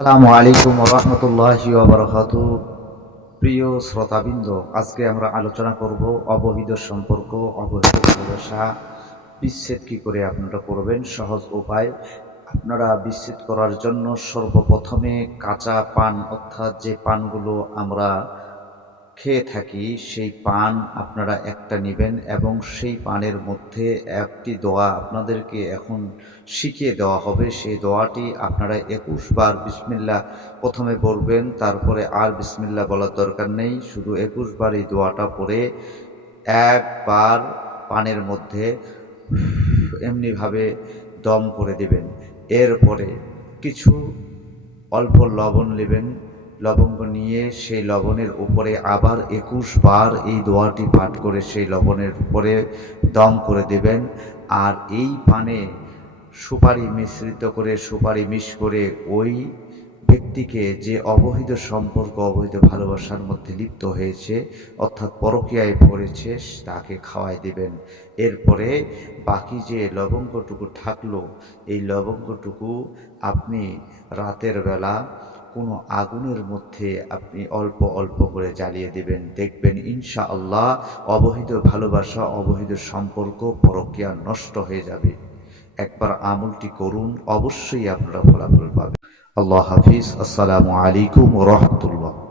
আসসালামু আলাইকুম ওয়া রাহমাতুল্লাহি ওয়া বারাকাতুহু। প্রিয় শ্রোতাবৃন্দ, আজকে আমরা আলোচনা করব অবহিত সম্পর্ক, অবহিত ভালোবাসা বিচ্ছেদ কি করে আপনারা করবেন। সহজ উপায়। আপনারা বিচ্ছেদ করার জন্য সর্বপ্রথমে কাঁচা পান, অর্থাৎ যে পানগুলো আমরা খেয়ে থাকি, সেই পান আপনারা একটা নেবেন এবং সেই পানের মধ্যে একটি দোয়া আপনাদেরকে এখন শিখিয়ে দেওয়া হবে। সেই দোয়াটি আপনারা ২১ বার বিসমিল্লাহ প্রথমে বলবেন, তারপরে আর বিসমিল্লাহ বলার দরকার নেই। শুধু ২১ বার এই দোয়াটা পড়ে একবার পানের মধ্যে এমনিভাবে দম করে দিবেন। এরপরে কিছু অল্প লবণ নেবেন। লবঙ্গ নিয়ে সেই লবণের উপরে আবার ২১ বার এই দোয়াটি পাঠ করে সেই লবণের উপরে দম করে দেবেন। আর এই পানে সুপারি মিশ্রিত করে, সুপারি মিশ করে ওই ব্যক্তিকে যে অবহিত সম্পর্ক, অবহিত ভালোবাসার মধ্যে লিপ্ত হয়েছে, অর্থাৎ পরকীয়ায় পড়েছে, তাকে খাওয়াই দিবেন। এরপরে বাকি যে লবঙ্গটুকু থাকলো, এই লবঙ্গটুকু আপনি রাতের বেলা কোনো আগুনের মধ্যে আপনি অল্প অল্প করে জ্বালিয়ে দিবেন। দেখবেন ইনশাআল্লাহ অবহিত ভালোবাসা, অবহিত সম্পর্ক, পরকীয়া নষ্ট হয়ে যাবে। একবার আমলটি করুন, অবশ্যই আপনারা ফলাফল পাবেন। আল্লাহ হাফিজ। আসসালামু আলাইকুম ওয়া রাহমাতুল্লাহ।